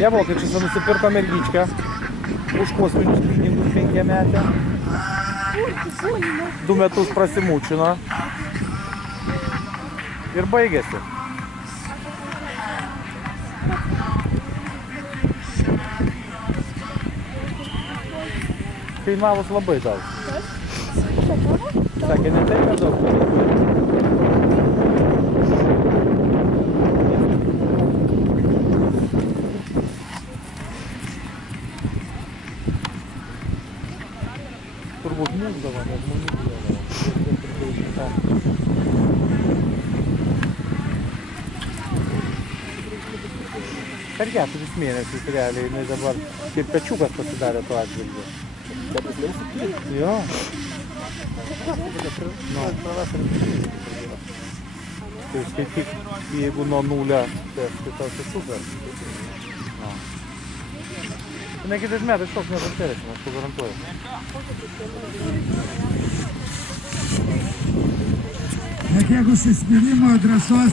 Ja vokiečiuose nusipirko mergyčką už kosminius pinigus 5-metę. 2 metus prasimūčino ir baigėsi. Kainavus labai daug. Sakė, ne taip per daug. Turbūt mūsdavo, nes žmonių bijodavo. Per 4 mėnesius realiai, jinai dabar kaip pečiukas pasidarė tuo atžvilgiu. Jo. Tai skaityk, jeigu nuo 0, tai tas super. Ne kitais metais toks nepasiteisina, aš pagarantuoju. Net jeigu susispyrimo drąsos